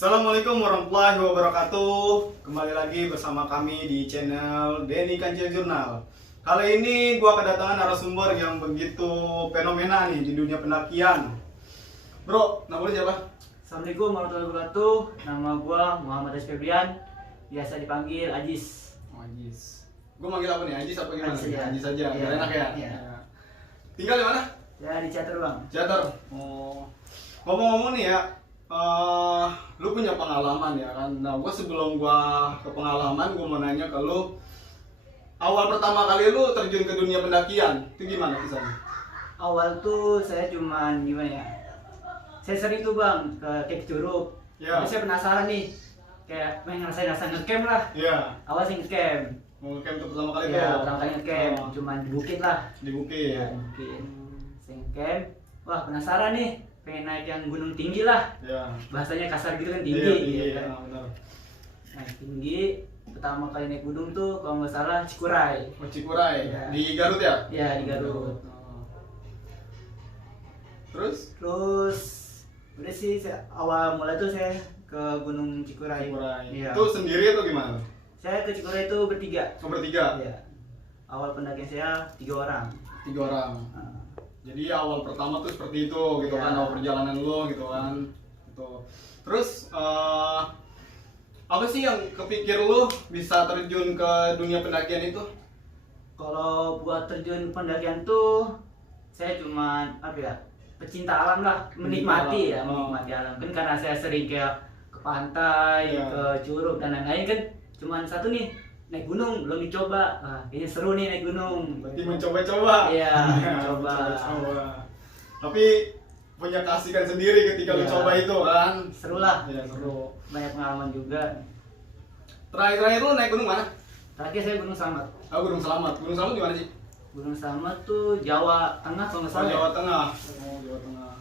Assalamualaikum warahmatullahi wabarakatuh. Kembali lagi bersama kami di channel Denny Kancil Jurnal. Kali ini gua kedatangan narasumber yang begitu fenomena nih di dunia pendakian. Bro, nama lu siapa? Assalamualaikum warahmatullahi wabarakatuh. Nama gua Muhammad Ajis Febrian, biasa dipanggil Ajis. Ajis. Gua manggil apa nih? Ajis apa gimana? Ajis, ya. Ajis aja, Iya, biar enak ya. iya. Ya. Tinggal di mana? Ya di Catur bang. Jatar. Oh. Ngomong-ngomong nih ya, lu punya pengalaman ya kan? Nah, sebelum gua ke pengalaman, gua mau nanya ke lu, awal pertama kali lu terjun ke dunia pendakian, itu gimana kisahnya? Awal tuh saya cuman gimana ya? Saya sering tuh bang ke Kek Curug. Ya. Tapi saya penasaran nih, kayak pengen ngerasain ngecamp lah. Iya. Awal sih ngecamp. Mau camp tuh pertama kali Ya, tuh. pertama kali ngecamp, Oh, cuman di bukit lah. di bukit. Ya, di bukit. Saya ngecamp. Wah penasaran nih, pengen naik yang gunung tinggi lah. Ya. Bahasanya kasar gitu kan, tinggi. Iya, tinggi, gitu kan. ya, benar. Naik tinggi, pertama kali naik gunung tuh kalau nggak salah Cikuray. Oh, Cikuray. Iya. Di Garut ya? Ya di Garut. Oh. Terus? Terus udah sih awal mulai tuh saya ke Gunung Cikuray. Cikuray. Iya. Itu sendiri atau gimana? Saya ke Cikuray itu bertiga. Oh, bertiga? Iya. Awal pendakian saya 3 orang. 3 orang. Nah, Jadi awal pertama tuh seperti itu gitu Iya. kan, awal perjalanan lo gitu kan. Gitu. Terus apa sih yang kepikir lo bisa terjun ke dunia pendakian itu? kalau buat terjun pendakian tuh saya cuman apa ya? Pecinta alam lah, menikmati ya, alam. Oh. menikmati alam. Kan karena saya sering kayak ke pantai, Iya. ke curug dan lain-lain kan cuman satu nih naik gunung belum dicoba. Nah, kayaknya seru nih naik gunung. Berarti mencoba-coba. Iya, Ya, mencoba. mencoba-coba. Tapi punya keasikan sendiri ketika lo Iya. coba itu kan. Seru lah. Iya, seru. Banyak pengalaman juga. Terakhir lo naik gunung mana? Terakhir saya Gunung Slamet. Oh, Gunung Selamat. Gunung Selamat di mana sih? Gunung Slamet tuh Jawa Tengah kalau nggak Oh, salah. Jawa Tengah. Oh, Jawa Tengah.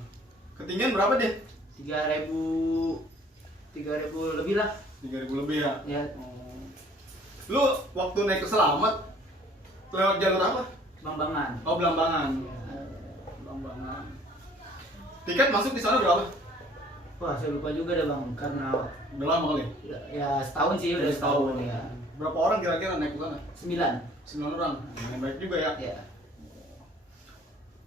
Ketinggian berapa deh? 3.000 lebih lah. 3.000 lebih ya. Ya, Oh. Lu waktu naik ke Selamat lewat jalur apa? Bambangan. Oh, Belambangan. Belambangan. Tiket masuk di sana berapa? Wah, saya lupa juga dah bang, karena Udah lama kali. ya setahun sih, udah setahun ya. Berapa orang kira-kira naik ke sana? 9. 9 orang. Yang baik juga ya. Ya.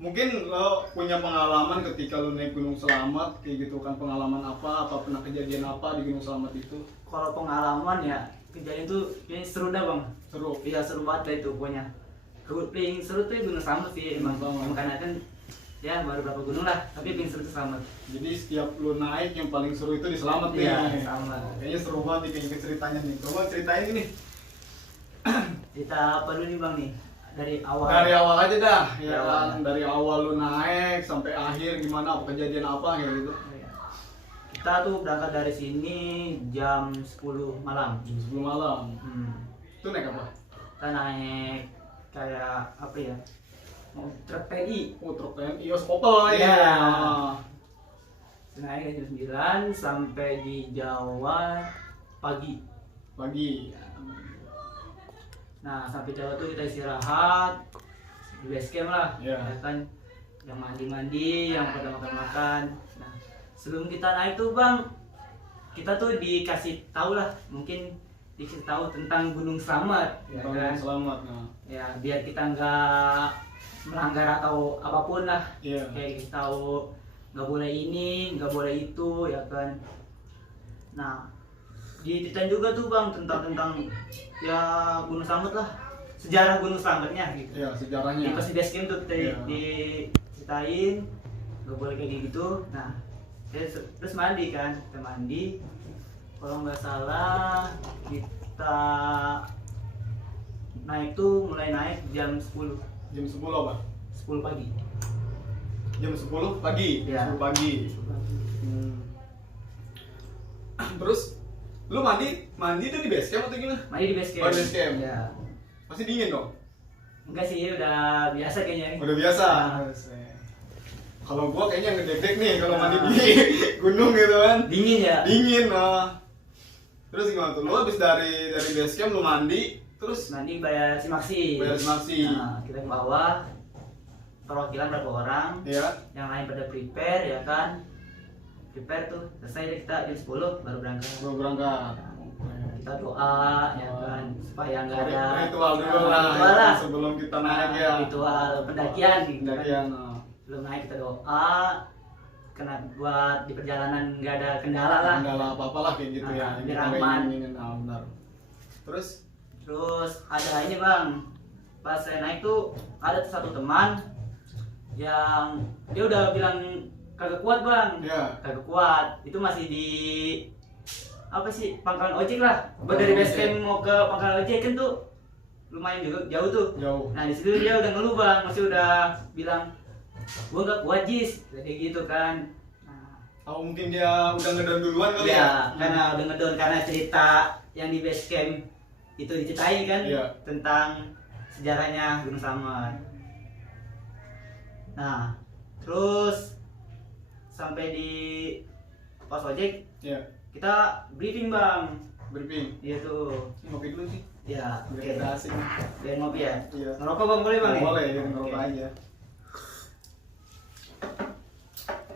Mungkin lo punya pengalaman ketika lo naik Gunung Selamat kayak gitu kan, pengalaman apa pernah kejadian apa di Gunung Selamat itu? Kalau pengalaman ya kejadian tuh kayaknya seru dah bang. Seru. Iya seru banget lah itu pokoknya. Paling seru tuh Gunung Slamet sih emang. Gunung Slamet. Karena kan ya baru berapa gunung lah, tapi paling seru tuh Slamet. Jadi setiap lo naik yang paling seru itu di Selamat nih. Iya, Slamet. Kayaknya seru banget nih kayaknya ceritanya nih. Coba ceritain ini. Cerita apa dulu nih bang nih? Dari awal. Dari awal aja dah, Dari ya awal. kan. Dari awal lu naik sampai akhir gimana, apa kejadian apa kayak gitu. Iya. Kita tuh berangkat dari sini jam 10 malam. Jam 10 malam. Itu naik apa? Kita naik kayak apa ya? Mau truk TI. Oh, truk TNI, Ios Popel Iya. ya. Naik dari jam 9 sampai di Jawa pagi. Pagi. Nah, sampai Jawa tuh kita istirahat di base camp lah. Iya. Ya kan yang mandi-mandi, yang pada makan-makan. Nah, sebelum kita naik tuh, Bang, kita tuh dikasih tahu lah, mungkin dikasih tahu tentang Gunung Slamet, ya kan? Selamat. Nah. Ya, biar kita nggak melanggar atau apapun lah. Iya. Kayak kita tahu nggak boleh ini, nggak boleh itu, ya kan? Nah, diceritain juga tuh bang tentang ya Gunung Slamet lah, sejarah Gunung Slametnya gitu. Iya, sejarahnya. Di pas di base camp tuh Iya. diceritain nggak boleh kayak gitu. Nah, terus mandi kan, kita mandi. Kalau nggak salah kita naik tuh mulai naik jam 10 Jam 10 apa? 10 pagi. Jam 10 pagi. Iya. 10 pagi. Terus lu mandi tuh di base camp atau gimana? Mandi di base camp. Oh, di base camp. Ya. Masih dingin dong? Enggak sih, udah biasa kayaknya. Udah biasa. Nah, Kalau gua kayaknya ngedek nih kalau Nah. mandi di gunung gitu kan. dingin ya. Dingin lah. Terus gimana tuh? Lu habis dari base camp lu mandi, terus Nanti bayar simaksi. bayar simaksi. Nah, kita ke bawah. Perwakilan berapa orang? Iya. Yang lain pada prepare ya kan. prepare tuh, selesai deh kita jam 10 baru berangkat. Baru berangkat. Kita doa ya kan supaya nggak ada Ritual dulu ritual lah sebelum kita naik ya. ritual pendakian gitu kan. Pendakian. Belum naik kita doa karena buat di perjalanan nggak ada kendala lah. Kendala apa-apa lah kayak gitu ya. Biar Kita aman. inginin, benar. Terus ada ini bang, pas saya naik tuh ada satu teman yang dia udah bilang kagak kuat bang, Ya. kagak kuat. Itu masih di apa sih, pangkalan ojek lah. Dari base camp mau ke pangkalan ojek kan tuh lumayan juga jauh tuh. Jauh. Nah di situ dia udah ngeluh bang, masih udah bilang gua nggak kuat Jis, kayak gitu kan. Nah, Oh mungkin dia udah ngedon duluan kali ya? ya karena udah ngedon karena cerita yang di base camp itu diceritain kan Iya. tentang sejarahnya Gunung Slamet. Nah terus sampai di pos ojek Iya. kita briefing bang. Briefing. Iya tuh. Ngopi dulu sih. Ya, Biar oke. kita asik. Biar ngopi ya. Iya. Ngerokok bang boleh bang? ya? Boleh, ya ngerokok Oke. aja.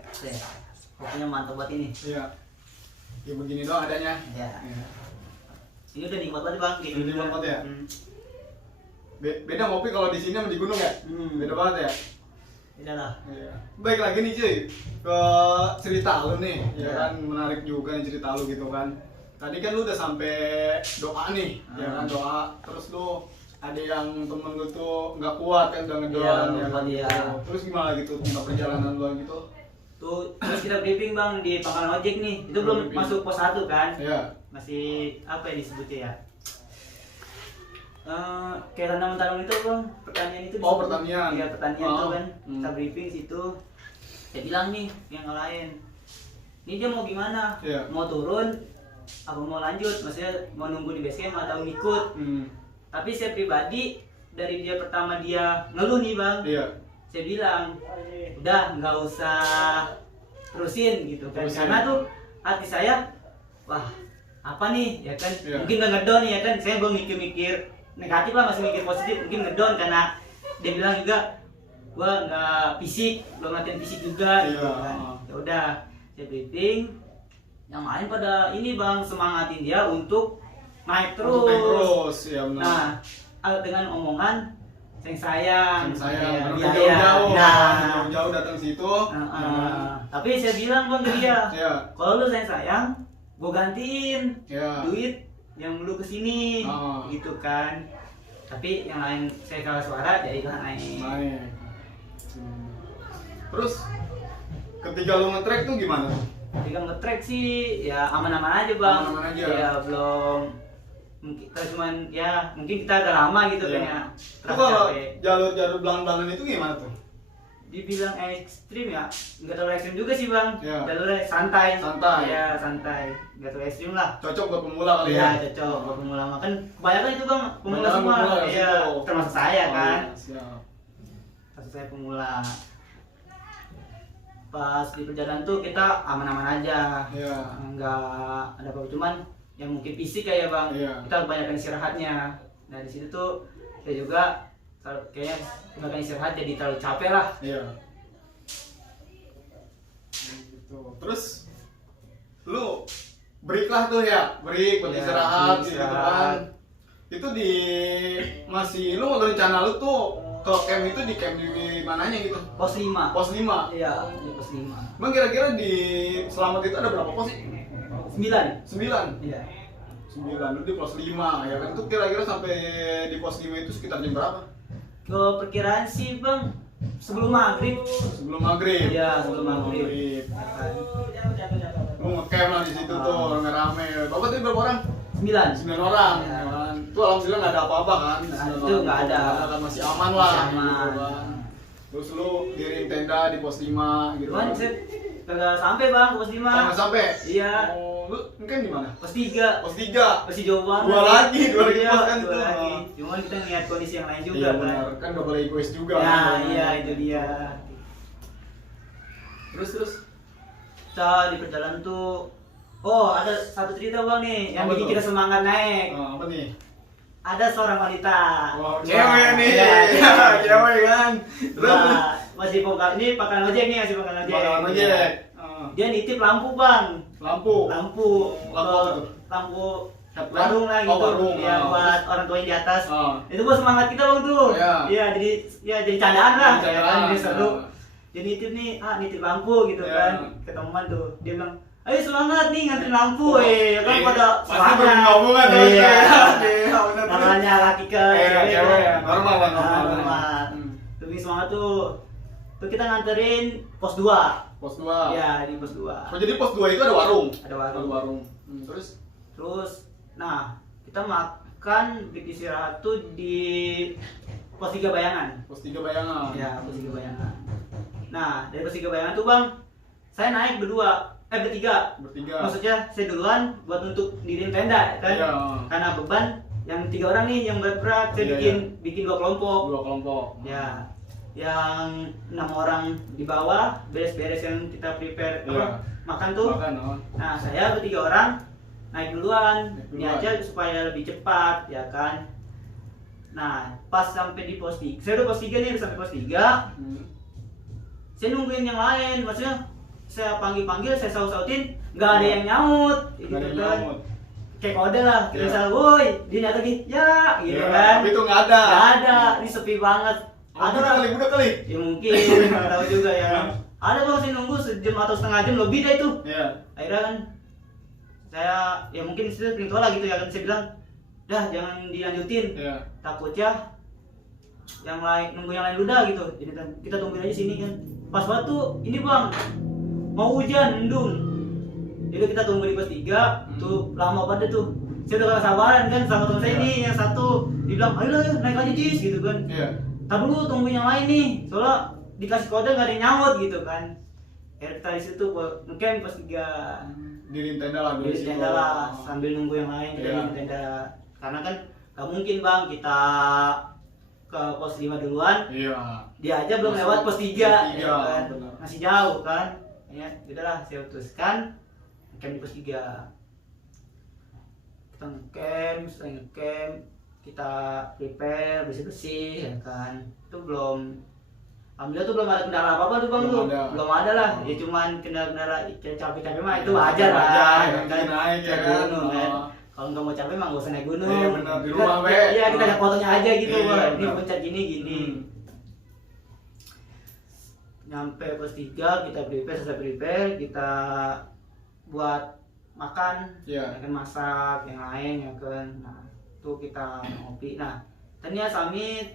Oke. Kopinya mantap buat ini. Iya. Ya begini doang adanya. Ya. Iya. Ini udah nikmat banget bang. Kayak Udah gini, nikmat Bang. banget ya? Hmm. Beda ngopi kalau di sini sama di gunung ya? Beda banget ya? Beda lah. Iya. Baik lagi nih cuy, ke cerita lu nih, ya Iya. kan menarik juga nih cerita lu gitu kan. Tadi kan lu udah sampai doa nih, ya kan doa. Terus lu ada yang temen lu tuh nggak kuat kan udah ngedon, Iya, ya kan. iya. Terus gimana gitu tentang perjalanan lu gitu? Tuh terus kita briefing bang di pangkalan ojek nih. Itu belum Briefing. masuk pos 1 kan? Iya. Masih apa ya disebutnya ya? Kayak tanaman tanam itu bang, pertanian itu. Oh, disebut. pertanian. Iya pertanian Oh. tuh kan. Hmm. Kita briefing situ. Saya bilang nih yang lain. Ini dia mau gimana? Iya. Mau turun? Apa mau lanjut? Maksudnya mau nunggu di base camp atau ngikut? Tapi saya pribadi dari dia pertama dia ngeluh nih bang. Iya. Saya bilang udah nggak usah terusin gitu kan. Terusin. Karena tuh hati saya wah apa nih ya kan Iya. mungkin udah ngedon ya kan, saya belum mikir-mikir negatif lah, masih mikir positif, mungkin ngedon karena dia bilang juga gua nggak fisik, belum latihan fisik juga gitu Iya. kan. Ya udah saya briefing, yang lain pada ini bang semangatin dia untuk naik terus. Untuk naik terus, ya benar. Nah dengan omongan sayang Saya ya, benar biaya. jauh-jauh, Nah, jauh-jauh datang situ. tapi saya bilang bang ke dia, Iya. kalau lu sayang, gue gantiin Iya. duit yang lu kesini, Ah. gitu kan. Tapi yang lain saya kalah suara, jadi gue naik. Naik. Terus ketika lu nge-track tuh gimana tuh? Ketika nge-track sih ya aman-aman aja bang. Aman-aman aja. Ya belum, mungkin kita cuman ya mungkin kita udah lama gitu Iya. kan ya. Itu kalau jalur-jalur belang-belangan itu gimana tuh? Dibilang ekstrim ya nggak terlalu ekstrim juga sih bang. Iya. Jalurnya santai. Santai. Ya santai, nggak terlalu ekstrim lah. Cocok buat pemula kali Iya ya? cocok buat pemula, makan kebanyakan itu bang pemula Kebanyakan semua. pemula ya, Iya, situ. termasuk saya Oh, kan. iya, siap. Termasuk saya pemula. Pas di perjalanan tuh kita aman-aman aja. Iya. Nggak ada apa-apa, cuman yang mungkin fisik kayak bang. Iya. Kita kebanyakan istirahatnya. Nah di situ tuh saya juga kayaknya kebanyakan istirahat jadi terlalu capek lah. Iya. Gitu. Terus lu break lah tuh ya, break buat Iya, istirahat break, gitu istirahat. kan. Itu di masih lu rencana lu tuh ke camp itu di camp di mananya gitu? Pos 5. Pos 5. Iya, di pos 5. Emang kira-kira di Slamet itu ada berapa pos sih? 9. 9. Iya. 9 lu di pos 5 ya kan. Itu kira-kira sampai di pos 5 itu sekitar jam berapa? Ke perkiraan sih bang sebelum maghrib. Sebelum maghrib. Iya, sebelum maghrib. Lu nge-camp lah di situ tuh, rame-rame. Bapak tadi berapa orang? 9. 9 orang. Iya. Ya kan? Itu alhamdulillah nggak ada apa-apa kan? Nah, 9 itu orang. nggak ada. Kan masih aman lah. Masih aman. Gitu kan. Terus lu diriin tenda di pos 5 gitu. Cuman saya kagak sampai bang ke pos 5. Nggak sampai? Iya. Oh, lu mungkin di mana? Pos 3. Pos 3. Masih jauh banget. Dua lagi Iya, pos kan dua itu. lagi. Cuman kita lihat kondisi yang lain juga Iya kan. benar, kan nggak boleh egois juga. Ya, kan. iya itu dia. Terus Kita di perjalanan tuh, oh ada satu cerita bang nih yang Apa bikin tuh? kita semangat naik. apa nih? Ada seorang wanita. Wow, Wah, cewek nih. iya, Cewek kan. Terus Wah, masih ini pangkalan ojek nih, masih pangkalan ojek. Pangkalan ojek. Iya. Dia nitip lampu bang, Lampu. lampu Lampu apa tuh? lampu Headlamp? warung lah gitu, Oh, warung. ya buat orang tua yang di atas. Ah. Itu buat semangat kita bang tuh. Iya. Iya, jadi candaan lah, Jadi ya candaan, kan, jadi seru. ya. Dia nitip nih, nitip lampu gitu Iya. kan, ke teman tuh. Dia bilang, ayo semangat nih nganterin lampu, Oh, ya kan pada pasti berhubungan tuh. Iya. Iya, benar. Namanya laki ke Cewek ya. kan. Normal lah, normal. Normal. Lebih semangat tuh. Tuh kita nganterin pos 2. Pos 2. Iya, di pos 2. Oh, jadi pos 2 itu ada warung. Ada warung. Ada warung. Terus Terus, nah kita makan break istirahat tuh di pos 3 Bayangan. pos 3 Bayangan. Ya, pos 3 Bayangan. Nah, dari pos 3 Bayangan tuh bang, saya naik bertiga. Bertiga. Maksudnya saya duluan buat untuk diriin tenda kan. Iya. Karena beban yang 3 orang nih yang berat, saya Iya, bikin 2 kelompok. 2 kelompok. Ya, yang 6 orang di bawah beres-beres yang kita prepare Iya. makan tuh. Makan, Nah, saya ber3 orang naik duluan. Naik Ini duluan. aja supaya lebih cepat, ya kan. Nah, pas sampai di pos 3, saya udah pos 3 nih, udah sampai pos 3. Saya nungguin yang lain, maksudnya saya panggil-panggil, saya saut-sautin, nggak ada yang nyaut, gitu Nggak ada yang kan. nyamut. Kayak kode lah, kita Iya. misal, woi, dia nyata lagi, ya, gitu Iya, kan. tapi itu nggak ada. Nggak ada, ini sepi banget. Ada lah, budak kali. ya mungkin, nggak tahu juga ya. Ada bang, saya nunggu sejam atau setengah jam lebih dah itu. Iya. Akhirnya kan, saya, ya mungkin istri paling tua lah gitu ya kan, saya bilang, dah jangan dilanjutin, Iya. takutnya yang lain nunggu yang lain udah gitu. Jadi kan kita tungguin aja sini kan. Pas banget tuh, ini bang, mau hujan, mendung. Jadi kita tunggu di pos 3, tuh lama banget tuh. Saya udah gak sabaran kan sama teman saya Iya. nih, yang satu dibilang, ayo lah naik aja Jis gitu kan. Iya. Tar dulu tungguin yang lain nih, soalnya dikasih kode gak ada yang nyaut gitu kan. Akhirnya kita disitu ngecamp pos 3. Diri tenda lah dulu Di situ. tenda lah, sambil nunggu yang lain kita Iya. di tenda. Karena kan gak mungkin bang kita ke pos 5 duluan, Iya. dia aja belum Masuk lewat pos 3, pos 3, kan? benar. Masih jauh kan. Ya, udahlah saya putuskan camp di pos 3. Kita ngecamp, setelah ngecamp kita prepare bersih-bersih ya kan. Itu belum, alhamdulillah tuh belum ada kendala apa-apa tuh bang. Belum tuh ada. belum ada lah, ya cuman kendala-kendala kayak capek-capek mah itu wajar lah Wajar, ya yang naik ya kan. gunung kan. Oh. Kalau nggak mau capek mah nggak usah naik gunung. Iya, benar, di Kita- rumah, Be. Iya, kita lihat fotonya aja gitu. Iya, Wah, ini benar. puncak gini. Nyampe pos 3 kita selesai prepare, kita buat makan, Iya. ya kan, masak yang lain ya kan. Nah, itu kita ngopi. Nah, ternyata summit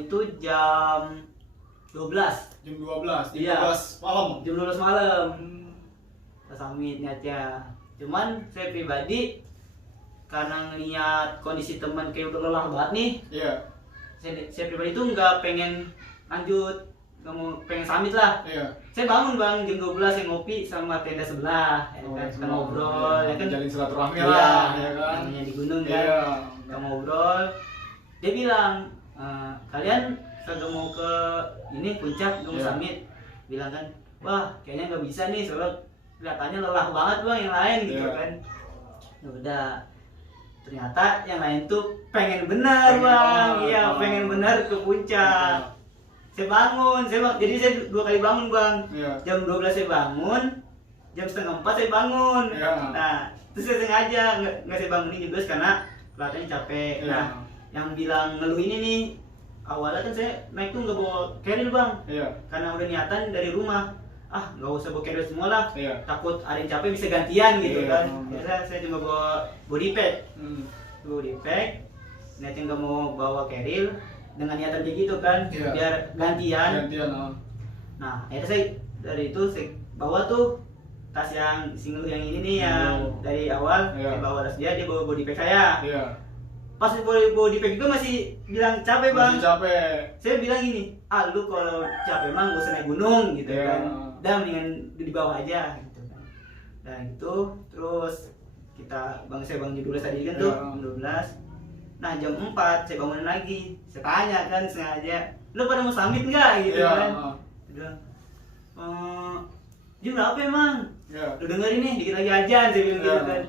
itu jam 12. Jam 12, jam Iya. 12 malam. Jam 12 malam. Kita summit niatnya. Cuman saya pribadi karena ngeliat kondisi teman kayak udah lelah banget nih, Iya. saya pribadi tuh nggak pengen lanjut, nggak mau pengen summit lah. Iya. Saya bangun bang jam 12 saya ngopi sama tenda sebelah, ya kan, kita ngobrol, ya kan, Jalin silaturahmi iya, lah, ya kan. namanya di gunung kan, Iya. kita ngobrol. Dia bilang, kalian kagak mau ke ini puncak, nggak mau Iya. summit, bilang kan, wah kayaknya nggak bisa nih soalnya kelihatannya lelah banget bang yang lain gitu Iya. kan. Ya udah, ternyata yang lain tuh pengen bener Pengen bang, banget, iya Bang. pengen bener ke puncak. Saya bangun, jadi saya 2 kali bangun bang. Iya. Jam 12 saya bangun, jam setengah 4 saya bangun. Iya. Nah, terus saya sengaja nggak saya bangunin juga karena kelihatannya capek. Iya. Nah, yang bilang ngeluh ini nih, awalnya kan saya naik tuh nggak bawa carrier bang, Iya. karena udah niatan dari rumah. Nggak usah bawa carrier semua lah, Iya. takut ada yang capek bisa gantian gitu Iya. kan. Jadi saya cuma bawa body pack. Hmm. Body pack, niatnya nggak mau bawa carrier dengan niatan kayak gitu kan, Iya. biar gantian. Gantian. Nah, akhirnya saya dari itu saya bawa tuh tas yang single yang ini nih yang Oh. dari awal. Iya. Saya bawa tas dia bawa body pack saya. Iya. Pas body pack juga masih bilang capek bang. Masih capek. Saya bilang gini, lu kalau capek emang gak usah naik gunung gitu Iya. kan, udah mendingan di bawah aja gitu kan. Nah itu terus saya bangun jam 12 tadi kan tuh, Iya. jam 12. Nah jam 4 saya bangun lagi, saya tanya kan sengaja, lu pada mau summit nggak gitu Iya. kan. Dia bilang, jam berapa emang? Iya. Lu dengerin nih, dikit lagi ajan, saya bilang gitu Iya. kan.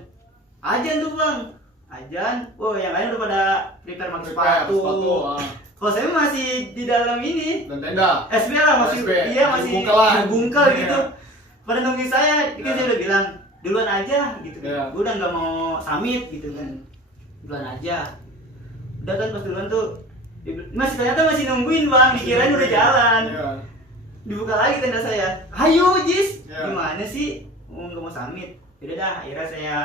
Ajan tuh bang, ajan. Yang lain udah pada prepare pakai Prepare, sepatu. sepatu. Kalau saya masih di dalam ini, Dan tenda. SB lah masih, SB, iya masih bungkel lah. bungkel Iya. gitu. pada nungguin saya, kan Ya. saya udah bilang duluan aja gitu kan. Ya. Gue udah nggak mau samit gitu kan, duluan aja. Udah kan pas duluan tuh, masih ternyata masih nungguin bang, dikirain udah jalan. Iya. Dibuka lagi tenda saya, ayo Jis, Ya. gimana sih? Nggak mau samit. Yaudah dah, akhirnya saya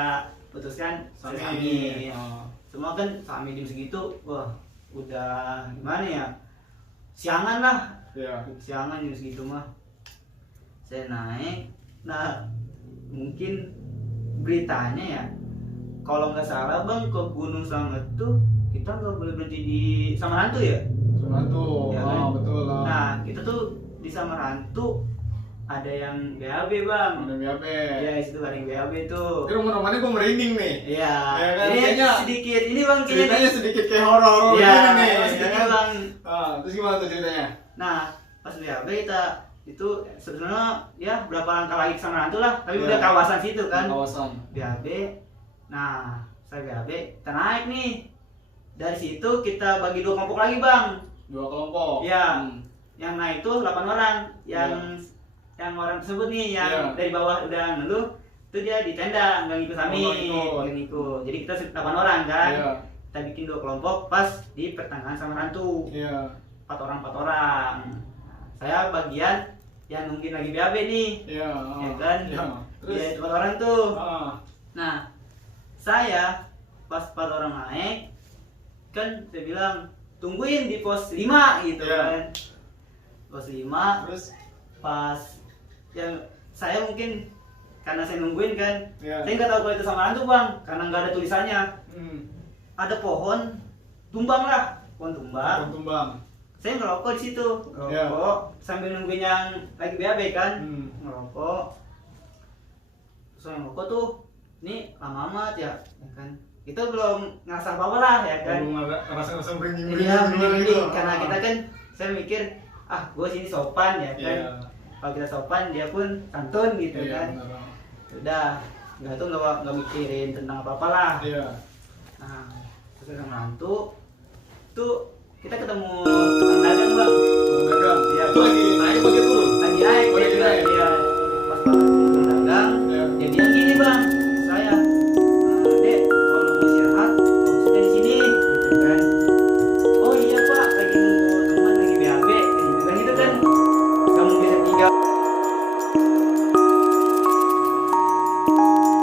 putuskan saya samit. Oh. Semua kan samit jam segitu, wah udah gimana ya? Siangan lah, Iya. siangan jam segitu mah. Saya naik, nah mungkin beritanya ya, kalau nggak salah bang ke Gunung Slamet tuh kita nggak boleh berhenti di Samarantu ya. Samarantu. Ya, Oh, kan? betul lah. Nah kita tuh di Samarantu ada yang BAB bang. Ada BAB. Iya itu ada yang BAB tuh. Ini rumah-rumahnya gue merinding nih. Iya. Ya kan, Ini kayaknya- sedikit ini bang Ceritanya sedikit kayak horor-horor Iya, gini nih. sedikit bang. Ah, terus gimana tuh ceritanya? Nah pas BAB kita itu sebenarnya ya berapa langkah lagi ke Samarantu lah, tapi Iya. udah kawasan situ kan. Kawasan. BAB. Nah, saya BAB, kita naik nih. Dari situ kita bagi 2 kelompok lagi, Bang. 2 kelompok. Iya. Hmm. Yang naik tuh 8 orang. Yang orang tersebut nih yang Iya. dari bawah udah ngeluh, itu dia di tenda, nggak ngikut kami, Oh, nggak ikut. nggak ngikut. Jadi kita 8 orang kan. Iya. Kita bikin 2 kelompok pas di pertengahan Samarantu. Iya. 4 orang, 4 orang. Saya bagian yang nungguin lagi BAB nih. Iya. Ya kan? Iya. Terus Iya, 4 orang tuh. ah, Nah, saya pas 4 orang naik, kan saya bilang tungguin di pos 5 gitu Iya. kan. Pos 5, terus pas yang saya mungkin karena saya nungguin kan, Iya. saya nggak tahu kalau itu Samarantu bang, karena nggak ada tulisannya. hmm. Ada pohon tumbang lah, pohon tumbang. Tumbang. Saya ngerokok di situ, Iya. ngerokok sambil nungguin yang lagi BAB kan, Hmm. ngerokok. Saya ngerokok tuh, ini lama amat ya kan. Kita belum ngerasa apa-apa lah ya kan. Belum ada rasa-rasa merinding Iya, gimana ini gitu. karena Ah. kita kan, saya mikir, gue sini sopan ya kan. Iya. Kalau kita sopan, dia pun santun gitu Iya, kan. benar. Udah, nggak mikirin tentang apa-apa lah. Iya. Nah, terus sama mantu, tuh kita ketemu tukang dagang bang. Dagang. Iya. Itu lagi naik apa dia turun? Lagi naik, Oh, lagi dia naik. bilang,